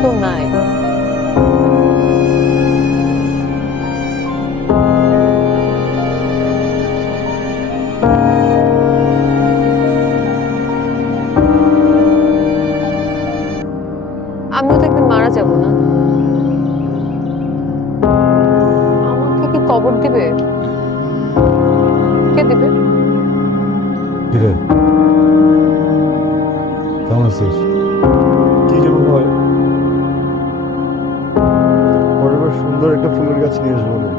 কেউ নাই। আমিও তো একদিন মারা যাব না? আমাকে কি কবর দিবে? কে দিবে? কিরে, কেমন আছিস? কি যেন হয়, পরের বার সুন্দর একটা ফুলের গাছ নিয়ে আসবো রে।